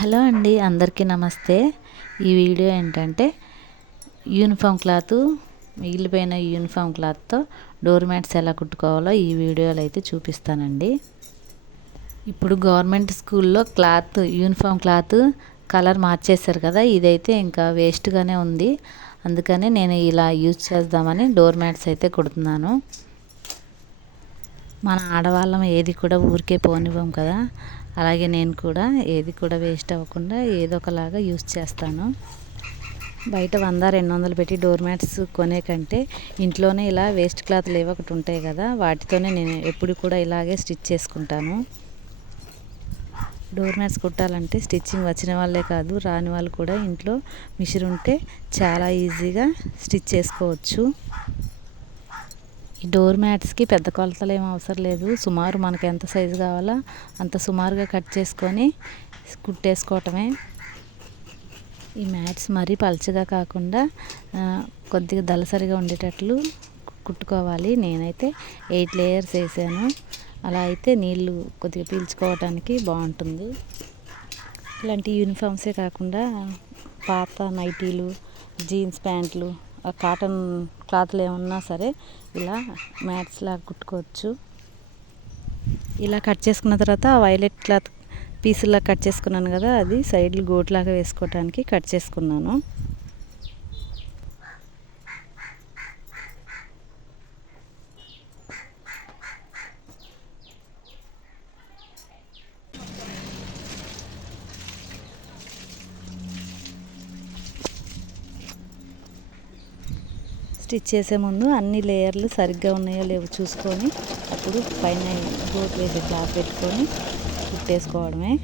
Hello అండి, అందరికీ నమస్తే. ఈ వీడియో ఏంటంటే యూనిఫామ్ క్లాత్, మిగిలిపోయిన యూనిఫామ్ క్లాత్తో డోర్ మ్యాట్స్ ఎలా కుట్టుకోవాలో ఈ వీడియోలో అయితే చూపిస్తానండి. ఇప్పుడు గవర్నమెంట్ స్కూల్లో యూనిఫామ్ క్లాత్ కలర్ మార్చేశారు కదా, ఇదైతే ఇంకా వేస్ట్గానే ఉంది. అందుకని నేను ఇలా యూజ్ చేద్దామని డోర్ మ్యాట్స్ అయితే కుడుతున్నాను. మన ఆడవాళ్ళం ఏది కూడా ఊరికే పోనివ్వం కదా, అలాగే నేను కూడా ఏది కూడా వేస్ట్ అవ్వకుండా ఏదో ఒకలాగా యూజ్ చేస్తాను. బయట 100-200 పెట్టి డోర్ మ్యాట్స్ కొనే కంటే ఇంట్లోనే ఇలా వేస్ట్ క్లాత్లు ఏవో ఒకటి ఉంటాయి కదా, వాటితోనే నేను ఎప్పుడు కూడా ఇలాగే స్టిచ్ చేసుకుంటాను. డోర్ మ్యాట్స్ కుట్టాలంటే స్టిచ్చింగ్ వచ్చిన వాళ్ళే కాదు, రాని వాళ్ళు కూడా ఇంట్లో మిషన్ ఉంటే చాలా ఈజీగా స్టిచ్ చేసుకోవచ్చు. ఈ డోర్ మ్యాట్స్కి పెద్ద కొలతలు ఏం అవసరం లేదు. సుమారు మనకు ఎంత సైజు కావాలో అంత సుమారుగా కట్ చేసుకొని కుట్టేసుకోవటమే. ఈ మ్యాట్స్ మరీ పలచగా కాకుండా కొద్దిగా దళసరిగా ఉండేటట్లు కుట్టుకోవాలి. నేనైతే 8 లేయర్స్ వేసాను. అలా అయితే నీళ్ళు కొద్దిగా పీల్చుకోవడానికి బాగుంటుంది. ఇలాంటి యూనిఫామ్సే కాకుండా పాత నైటీలు, జీన్స్ ప్యాంట్లు, కాటన్ క్లాత్లు ఏమన్నా సరే ఇలా మ్యాట్స్ లాగా కుట్టుకోవచ్చు. ఇలా కట్ చేసుకున్న తర్వాత వైలెట్ క్లాత్ పీసులా కట్ చేసుకున్నాను కదా, అది సైడ్లు గోట్లాగా వేసుకోవడానికి కట్ చేసుకున్నాను. స్టిచ్ చేసే ముందు అన్ని లేయర్లు సరిగ్గా ఉన్నాయో లేవో చూసుకొని అప్పుడు పైన గోట్ వేసి క్లాత్ పెట్టుకొని కుట్టేసుకోవడమే.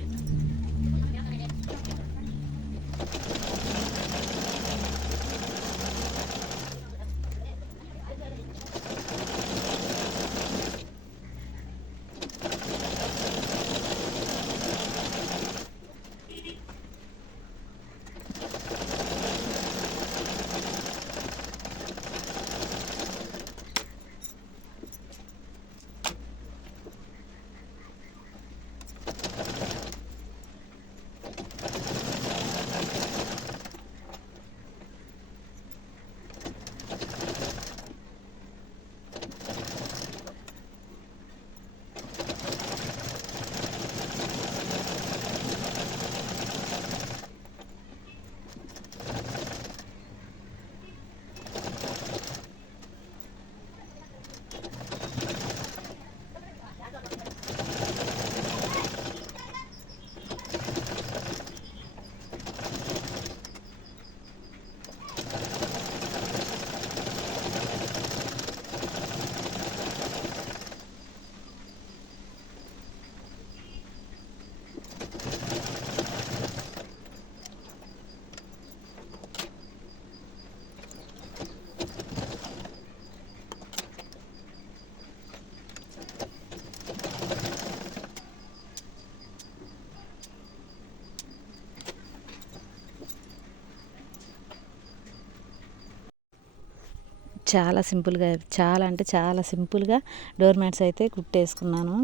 చాలా సింపుల్గా, చాలా సింపుల్గా డోర్ మ్యాట్స్ అయితే కుట్టేసుకున్నాను.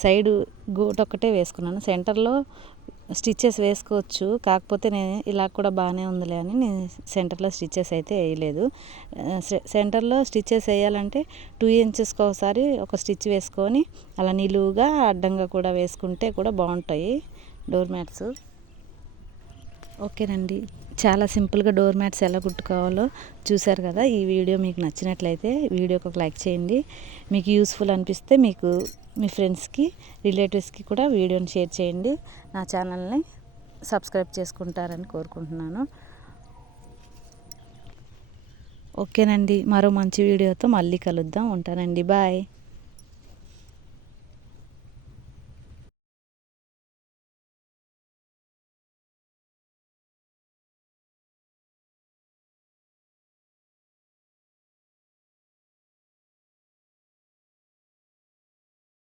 సైడు గోట్ ఒక్కటే వేసుకున్నాను. సెంటర్లో స్టిచ్చెస్ వేసుకోవచ్చు, కాకపోతే నేను ఇలా కూడా బాగానే ఉందిలే అని నేను సెంటర్లో స్టిచ్చెస్ అయితే వేయలేదు. సెంటర్లో స్టిచ్చెస్ వేయాలంటే 2 ఇంచెస్కి ఒకసారి ఒక స్టిచ్ వేసుకొని అలా నిలువుగా అడ్డంగా కూడా వేసుకుంటే కూడా బాగుంటాయి డోర్ మ్యాట్స్. ఓకేనండి, చాలా సింపుల్గా డోర్ మ్యాట్స్ ఎలా కుట్టుకోవాలో చూశారు కదా. ఈ వీడియో మీకు నచ్చినట్లయితే వీడియోకి ఒక లైక్ చేయండి. మీకు యూస్ఫుల్ అనిపిస్తే మీకు మీ ఫ్రెండ్స్కి, రిలేటివ్స్కి కూడా వీడియోని షేర్ చేయండి. నా ఛానల్ని సబ్స్క్రైబ్ చేసుకుంటారని కోరుకుంటున్నాను. ఓకేనండి, మరో మంచి వీడియోతో మళ్ళీ కలుద్దాం. ఉంటానండి, బాయ్.